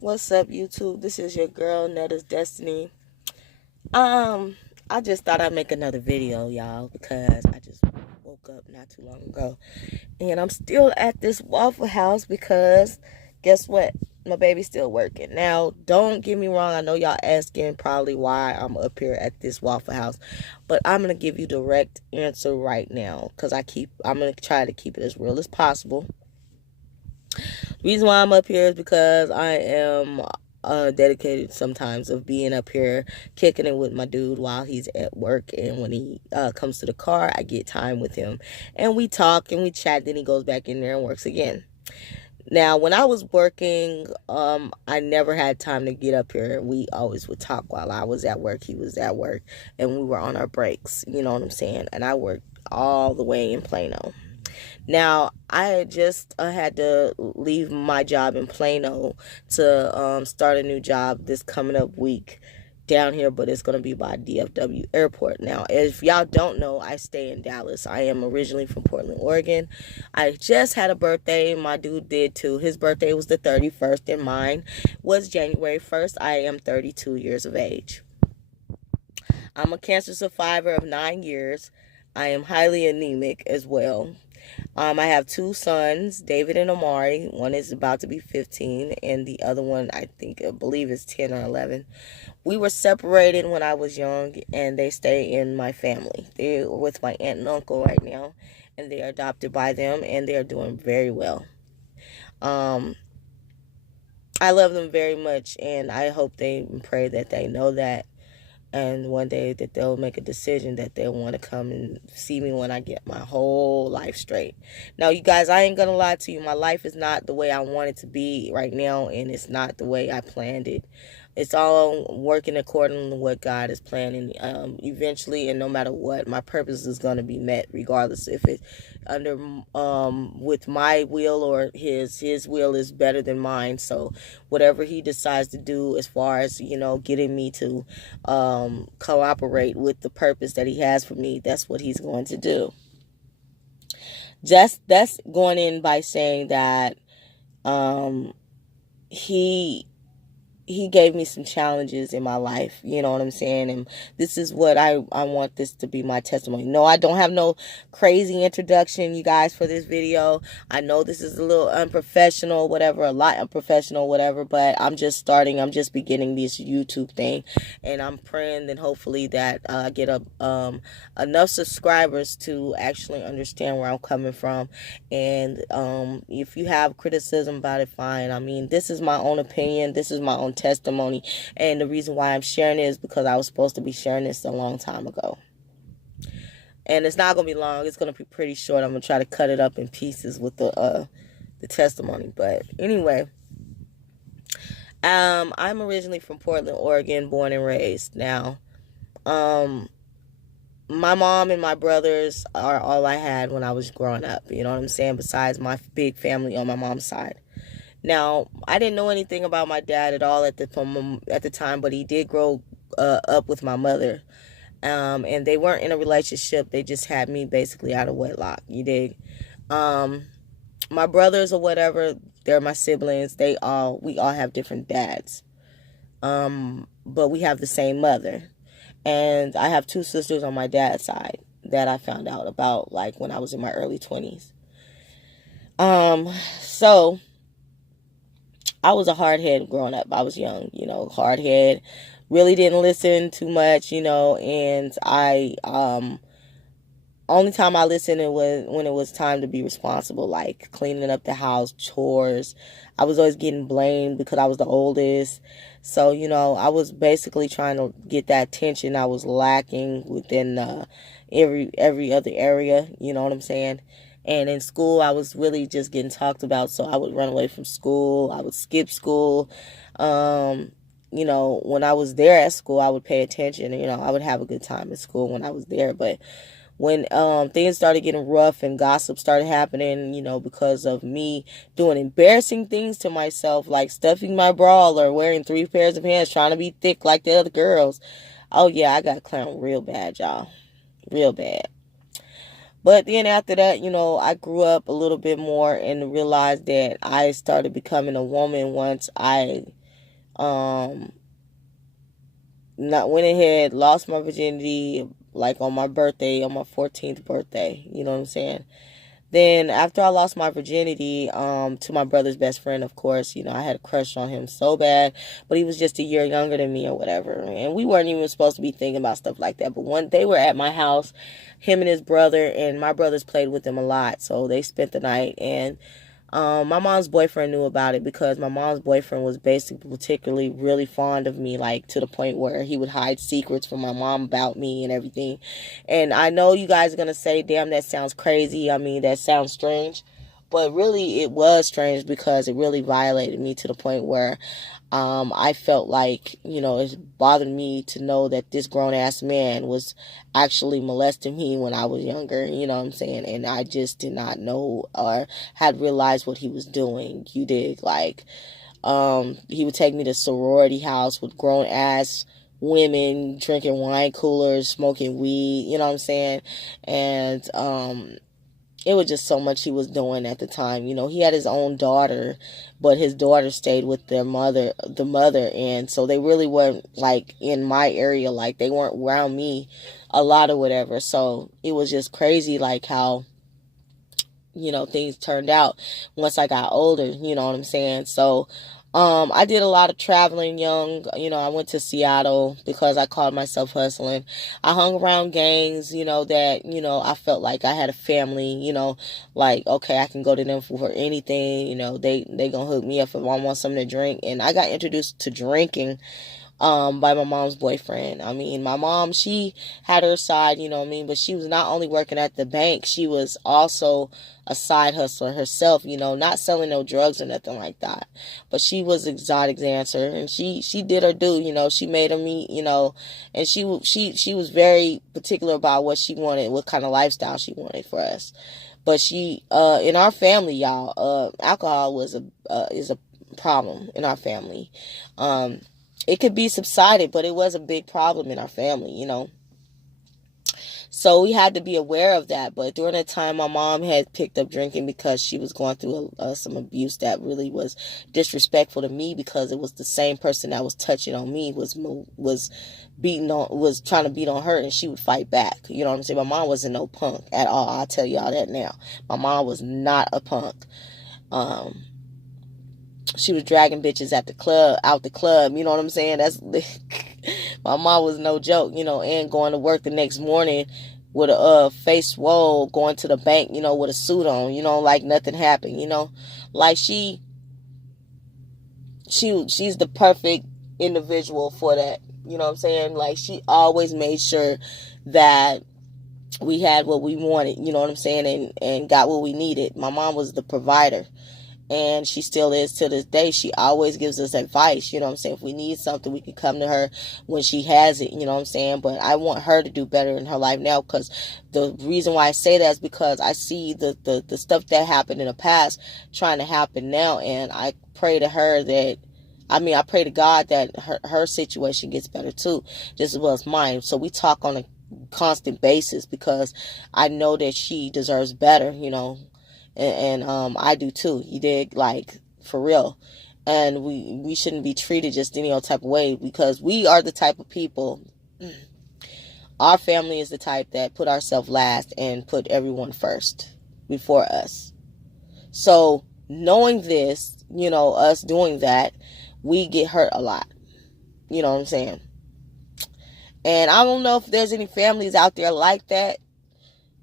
What's up, YouTube? This is your girl, Netta's Destiny. Um, I just thought I'd make another video, y'all, because I just woke up not too long ago. And I'm still at this Waffle House because guess what? My baby's still working. Now, don't get me wrong. I know y'all asking probably why I'm up here at this Waffle House. But I'm going to give you direct answer right now because I'm going to try to keep it as real as possible. Reason why I'm up here is because I am dedicated sometimes of being up here kicking it with my dude while he's at work, and when he comes to the car, I get time with him and we talk and we chat. Then he goes back in there and works again. Now, when I was working, I never had time to get up here. We always would talk while I was at work, he was at work, and we were on our breaks. You know what I'm saying? And I worked all the way in Plano. Now, I had just had to leave my job in Plano to start a new job this coming up week down here, but it's going to be by DFW Airport. Now, if y'all don't know, I stay in Dallas. I am originally from Portland, Oregon. I just had a birthday. My dude did too. His birthday was the 31st, and mine was January 1st. I am 32 years of age. I'm a cancer survivor of 9 years. I am highly anemic as well. I have two sons, David and Amari. One is about to be 15, and the other one, I believe, is 10 or 11. We were separated when I was young, and they stay in my family. They're with my aunt and uncle right now, and they are adopted by them, and they are doing very well. Um, I love them very much, and I hope they and pray that they know that, and one day that they'll make a decision that they'll want to come and see me when I get my whole life straight. Now, you guys, I ain't gonna lie to you. My life is not the way I want it to be right now, and it's not the way I planned it. It's all working according to what God is planning. Eventually, and no matter what, my purpose is going to be met, regardless if it under with my will or his will is better than mine. So whatever he decides to do, as far as getting me to cooperate with the purpose that he has for me, that's what he's going to do. Just that's going in by saying that um, he he gave me some challenges in my life, you know what I'm saying? And this is what I want this to be my testimony. No, I don't have no crazy introduction, you guys, for this video. I know this is a little unprofessional, whatever, a lot unprofessional, whatever, but I'm just starting. I'm just beginning this YouTube thing, and I'm praying that hopefully that I get enough subscribers to actually understand where I'm coming from. And if you have criticism about it, fine. I mean, this is my own opinion. This is my own testimony. And the reason why I'm sharing it is because I was supposed to be sharing this a long time ago. And it's not going to be long. It's going to be pretty short. I'm going to try to cut it up in pieces with the testimony. But anyway, I'm originally from Portland, Oregon, born and raised. Now, my mom and my brothers are all I had when I was growing up. You know what I'm saying? Besides my big family on my mom's side. Now, I didn't know anything about my dad at all at the time, but he did grow up with my mother. And they weren't in a relationship. They just had me basically out of wedlock. You dig? My brothers or whatever, they're my siblings. We all have different dads. But we have the same mother. And I have two sisters on my dad's side that I found out about like when I was in my early 20s. So I was a hard head growing up. I was young, hard head, really didn't listen too much, and I only time I listened it was when it was time to be responsible, like cleaning up the house, chores. I was always getting blamed because I was the oldest. So, I was basically trying to get that attention I was lacking within every other area, you know what I'm saying? And in school, I was really just getting talked about, so I would run away from school. I would skip school. When I was there at school, I would pay attention. I would have a good time at school when I was there. But when things started getting rough and gossip started happening, because of me doing embarrassing things to myself, like stuffing my bra or wearing 3 pairs of pants, trying to be thick like the other girls. Oh, yeah, I got clowned real bad, y'all. Real bad. But then after that, I grew up a little bit more and realized that I started becoming a woman once I Um, not went ahead, lost my virginity like on my birthday, on my 14th birthday. You know what I'm saying? Then after I lost my virginity, to my brother's best friend, of course, I had a crush on him so bad, but he was just a year younger than me or whatever. And we weren't even supposed to be thinking about stuff like that. But one, they were at my house, him and his brother, and my brothers played with them a lot. So they spent the night, and my mom's boyfriend knew about it because my mom's boyfriend was basically particularly really fond of me, like to the point where he would hide secrets from my mom about me and everything. And I know you guys are going to say, damn, that sounds crazy. I mean, that sounds strange. But really, it was strange because it really violated me to the point where I felt like, it bothered me to know that this grown-ass man was actually molesting me when I was younger, you know what I'm saying? And I just did not know or had realized what he was doing. You dig? Like, he would take me to sorority house with grown-ass women drinking wine coolers, smoking weed, you know what I'm saying? And, it was just so much he was doing at the time. He had his own daughter, but his daughter stayed with the mother, and so they really weren't like in my area, like they weren't around me a lot or whatever. So it was just crazy, like how things turned out once I got older. You know what I'm saying? So I did a lot of traveling young. I went to Seattle because I called myself hustling. I hung around gangs, that, I felt like I had a family, like, okay, I can go to them for anything, they gonna hook me up if I want something to drink. And I got introduced to drinking by my mom's boyfriend. I mean, my mom, she had her side, but she was not only working at the bank, she was also a side hustler herself, not selling no drugs or nothing like that. But she was an exotic dancer, and she did her due, she made her meet, and she was very particular about what she wanted, what kind of lifestyle she wanted for us. But she, in our family, y'all, alcohol is a problem in our family. It could be subsided, but it was a big problem in our family, So we had to be aware of that. But during that time, my mom had picked up drinking because she was going through some abuse that really was disrespectful to me, because it was the same person that was touching on me was trying to beat on her, and she would fight back. You know what I'm saying? My mom wasn't no punk at all. I'll tell y'all that now. My mom was not a punk. She was dragging bitches out the club, you know what I'm saying? My mom was no joke, and going to work the next morning with a face swole, going to the bank, with a suit on, like nothing happened, like she's the perfect individual for that, you know what I'm saying? Like, she always made sure that we had what we wanted, you know what I'm saying, and got what we needed. My mom was the provider. And she still is to this day. She always gives us advice, you know what I'm saying? If we need something, we can come to her when she has it, you know what I'm saying? But I want her to do better in her life now, because the reason why I say that is because I see the stuff that happened in the past trying to happen now. And I pray to her that, I pray to God that her situation gets better too, just as well as mine. So we talk on a constant basis, because I know that she deserves better, and I do too. You dig? Like, for real. And we shouldn't be treated just any old type of way, because we are the type of people, our family is the type that put ourselves last and put everyone first before us. So knowing this, us doing that, we get hurt a lot. You know what I'm saying? And I don't know if there's any families out there like that.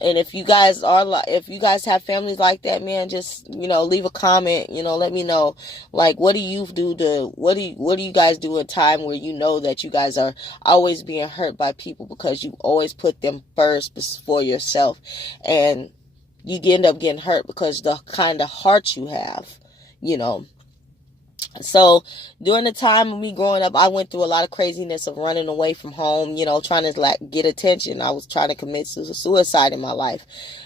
And if you guys have families like that, man, just, leave a comment, let me know, like, what do you guys do in a time where you know that you guys are always being hurt by people because you always put them first before yourself, and you end up getting hurt because the kind of heart you have, So during the time of me growing up, I went through a lot of craziness of running away from home, trying to get attention. I was trying to commit suicide in my life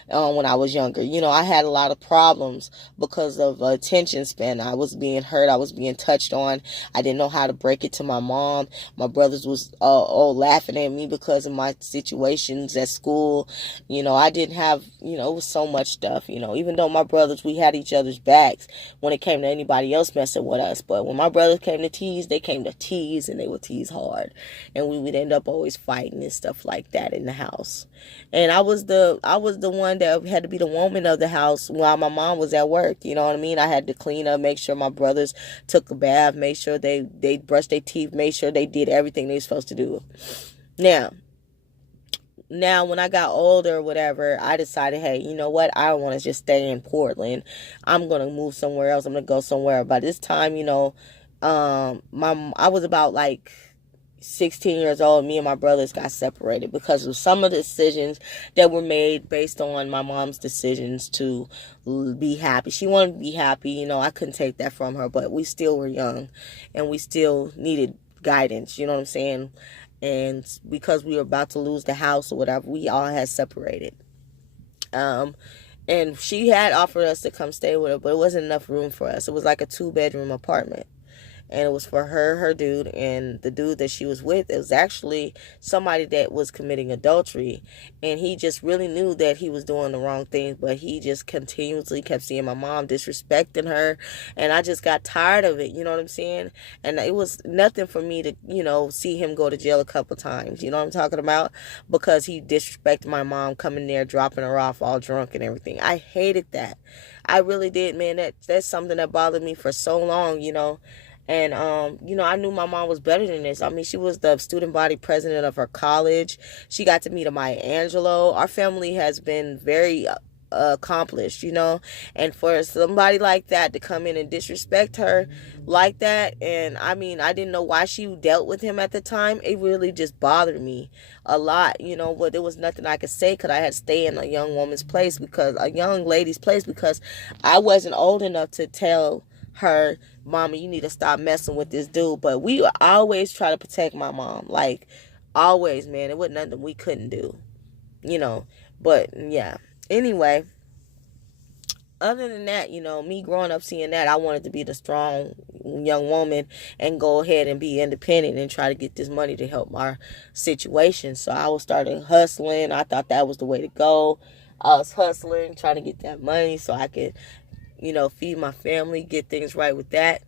when I was younger. I had a lot of problems because of attention span. I was being hurt. I was being touched on. I didn't know how to break it to my mom. My brothers was all laughing at me because of my situations at school. I didn't have, it was so much stuff, even though my brothers, we had each other's backs when it came to anybody else messing with us. us. But when my brothers came to tease, they came to tease, and they would tease hard. And we would end up always fighting and stuff like that in the house. And I was the one that had to be the woman of the house while my mom was at work. You know what I mean? I had to clean up, make sure my brothers took a bath, make sure they brushed their teeth, make sure they did everything they were supposed to do. Now, when I got older or whatever, I decided, hey, you know what? I don't want to just stay in Portland. I'm going to move somewhere else. I'm going to go somewhere. By this time, you know, I was about like 16 years old. Me and my brothers got separated because of some of the decisions that were made based on my mom's decisions to be happy. She wanted to be happy. You know, I couldn't take that from her, but we still were young and we still needed guidance. You know what I'm saying? And because we were about to lose the house or whatever, we all had separated. And she had offered us to come stay with her, but it wasn't enough room for us. It was like a 2-bedroom apartment. And it was for her dude, and the dude that she was with, it was actually somebody that was committing adultery. And he just really knew that he was doing the wrong things, but he just continuously kept seeing my mom disrespecting her. And I just got tired of it, you know what I'm saying? And it was nothing for me to, you know, see him go to jail a couple times, you know what I'm talking about? Because he disrespected my mom, coming there, dropping her off all drunk and everything. I hated that. I really did, man. That's something that bothered me for so long, you know. And, you know, I knew my mom was better than this. I mean, she was the student body president of her college. She got to meet a Maya Angelou. Our family has been very accomplished, you know. And for somebody like that to come in and disrespect her like that, and I mean, I didn't know why she dealt with him at the time. It really just bothered me a lot, you know. But there was nothing I could say because I had to stay in a young woman's place, because a young lady's place, because I wasn't old enough to tell her, Mama, you need to stop messing with this dude. But we always try to protect my mom, like always, man. It wasn't nothing we couldn't do, you know. But yeah, anyway, other than that, you know, me growing up seeing that, I wanted to be the strong young woman and go ahead and be independent and try to get this money to help our situation. So I was starting hustling. I thought that was the way to go. I was hustling, trying to get that money so I could, you know, feed my family, get things right with that.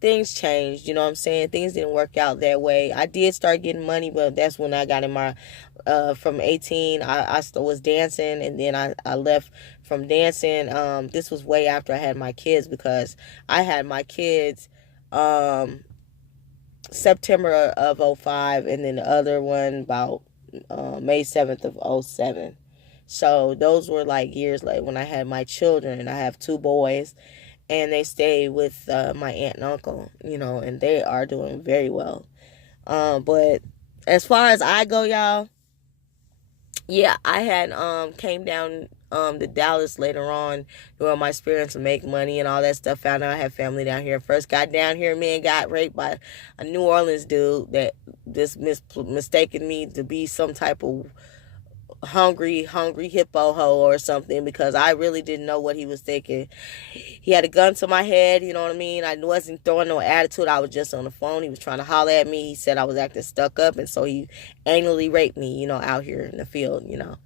Things changed, you know what I'm saying? Things didn't work out that way. I did start getting money, but that's when I got in my, from 18, I still was dancing, and then I left from dancing. This was way after I had my kids, because I had my kids, September of 05, and then the other one about, May 7th of 07. So those were like years later when I had my children, and I have 2 boys, and they stay with my aunt and uncle, you know, and they are doing very well. But as far as I go, y'all, yeah, I had came down to Dallas later on during my experience of making money and all that stuff. Found out I had family down here. First got down here, man, got raped by a New Orleans dude that just mistaken me to be some type of hungry hippo hoe or something, because I really didn't know what he was thinking. He had a gun to my head, you know what I mean? I wasn't throwing no attitude. I was just on the phone. He was trying to holler at me. He said I was acting stuck up, and so he anally raped me, you know, out here in the field, you know.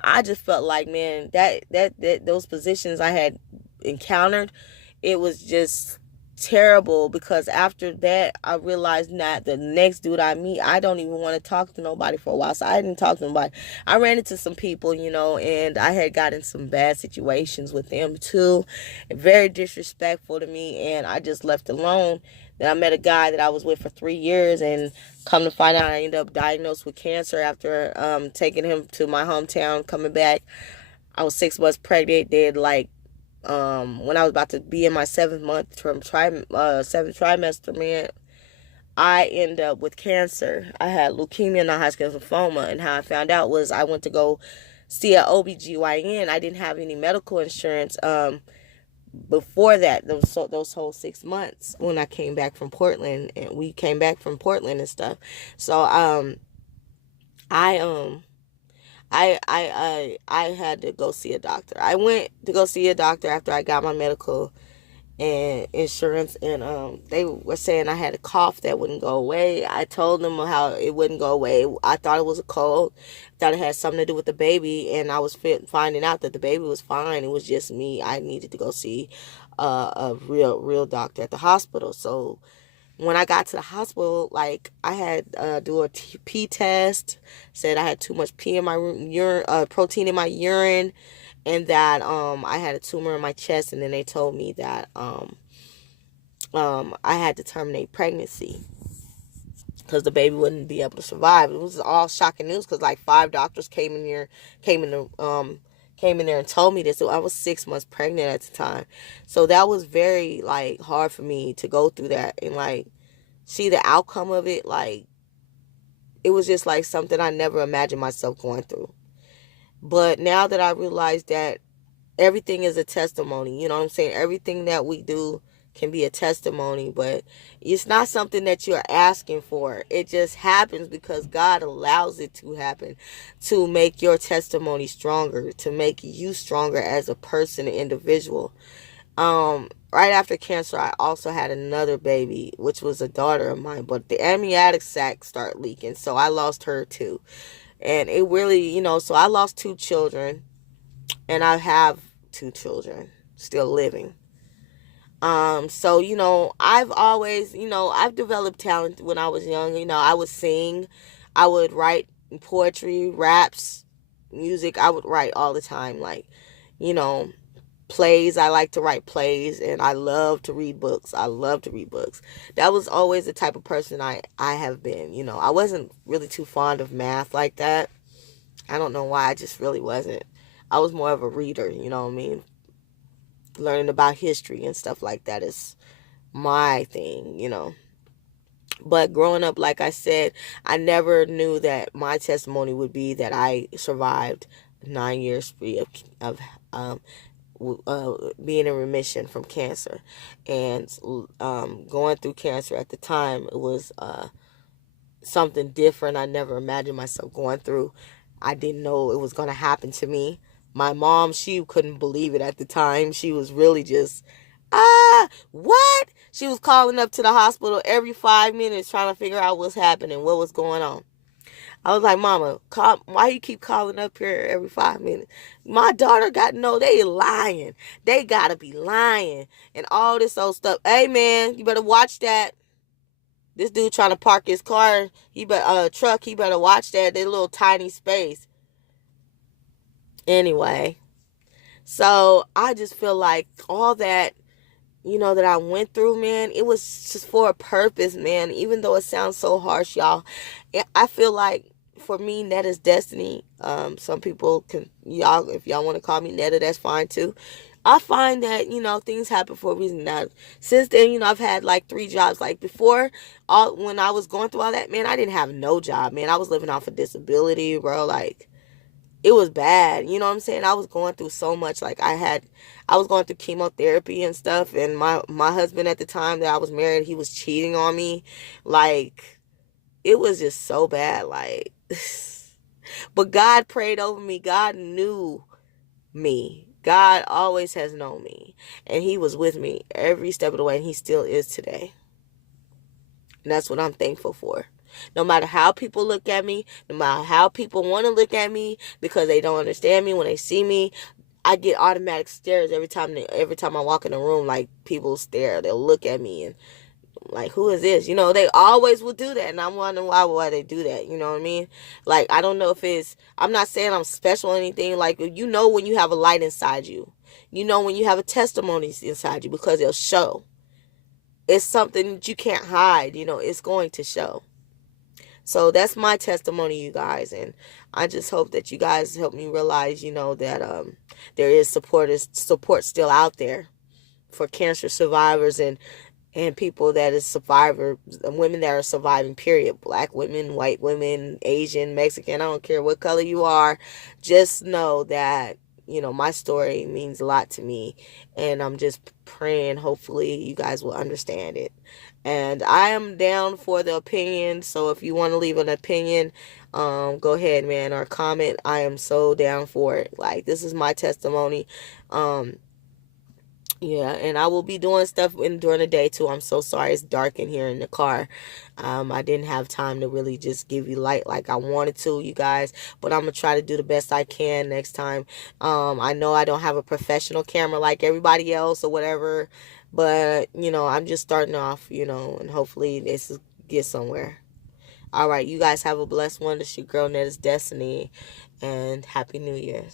I just felt like, man, that those positions I had encountered, it was just terrible, because after that I realized that the next dude I meet, I don't even want to talk to nobody for a while. So I didn't talk to nobody. I ran into some people, you know, and I had gotten some bad situations with them too, very disrespectful to me, and I just left alone. Then I met a guy that I was with for 3 years, and come to find out I ended up diagnosed with cancer after taking him to my hometown. Coming back, I was 6 months pregnant. Did like when I was about to be in my 7th trimester, man, I ended up with cancer. I had leukemia, non-Hodgkin's lymphoma, and how I found out was I went to go see an OBGYN. I didn't have any medical insurance before that, those whole 6 months when I came back from Portland, and we came back from Portland and stuff. So I had to go see a doctor. I went to go see a doctor after I got my medical and insurance, and they were saying I had a cough that wouldn't go away. I told them how it wouldn't go away. I thought it was a cold. Thought it had something to do with the baby, and I was finding out that the baby was fine. It was just me. I needed to go see a real doctor at the hospital. So when I got to the hospital, like I had do a pee test, said I had too much pee in my urine, protein in my urine, and that I had a tumor in my chest, and then they told me that I had to terminate pregnancy because the baby wouldn't be able to survive. It was all shocking news because like 5 doctors came in there and told me this. So I was 6 months pregnant at the time, so that was very like hard for me to go through that and like see the outcome of it. Like it was just like something I never imagined myself going through. But now that I realize that everything is a testimony, you know what I'm saying? Everything that we do can be a testimony, but it's not something that you're asking for. It just happens because God allows it to happen to make your testimony stronger, to make you stronger as a person, an individual. Right after cancer, I also had another baby, which was a daughter of mine, but the amniotic sac started leaking, so I lost her too. And it really, so I lost 2 children, and I have 2 children still living. So, I've always, I've developed talent when I was young. I would sing, I would write poetry, raps, music. I would write all the time, like, you know, plays. I like to write plays, and I love to read books. I love to read books. That was always the type of person I have been. I wasn't really too fond of math like that. I don't know why. I just really wasn't. I was more of a reader, you know what I mean? Learning about history and stuff like that is my thing. But growing up, like I said, I never knew that my testimony would be that I survived 9 years free of being in remission from cancer. And going through cancer at the time, it was something different. I never imagined myself going through. I didn't know it was going to happen to me. My mom, she couldn't believe it at the time. She was really just, what? She was calling up to the hospital every 5 minutes trying to figure out what's happening, what was going on. I was like, Mama, why you keep calling up here every 5 minutes? My daughter they lying. They gotta be lying. And all this old stuff. Hey, man, you better watch that. This dude trying to park his car, truck, he better watch that. That little tiny space. Anyway, so I just feel like all that, that I went through, man, it was just for a purpose, man. Even though it sounds so harsh, y'all, I feel like for me, that is destiny. Some people if y'all want to call me Netta, that's fine too. I find that, things happen for a reason. Now, since then, I've had like 3 jobs. Like before, when I was going through all that, man, I didn't have no job, man. I was living off of disability, bro. Like, it was bad. You know what I'm saying? I was going through so much. Like, I was going through chemotherapy and stuff. And my husband at the time that I was married, he was cheating on me. Like, it was just so bad. Like, but God prayed over me. God knew me. God always has known me. And he was with me every step of the way. And he still is today. And that's what I'm thankful for. No matter how people look at me, no matter how people want to look at me because they don't understand me, when they see me, I get automatic stares every time I walk in a room. Like, people stare, they'll look at me and like, who is this? They always will do that, and I'm wondering why they do that. You know what I mean? Like, I don't know if I'm not saying I'm special or anything. Like, when you have a light inside you, when you have a testimony inside you, because it'll show. It's something that you can't hide. It's going to show. So that's my testimony, you guys, and I just hope that you guys help me realize, that there is support still out there for cancer survivors and people that is women that are surviving, period. Black women, white women, Asian, Mexican, I don't care what color you are. Just know that, my story means a lot to me, and I'm just praying, hopefully, you guys will understand it. And I am down for the opinion, so if you want to leave an opinion, go ahead, man, or comment. I am so down for it. Like, this is my testimony. Yeah, and I will be doing stuff during the day too. I'm so sorry it's dark in here in the car. I didn't have time to really just give you light like I wanted to, you guys. But I'm gonna try to do the best I can next time. I know I don't have a professional camera like everybody else or whatever, but I'm just starting off, and hopefully this get somewhere. All right, you guys have a blessed one. It's your girl Netta's Destiny, and Happy New Year.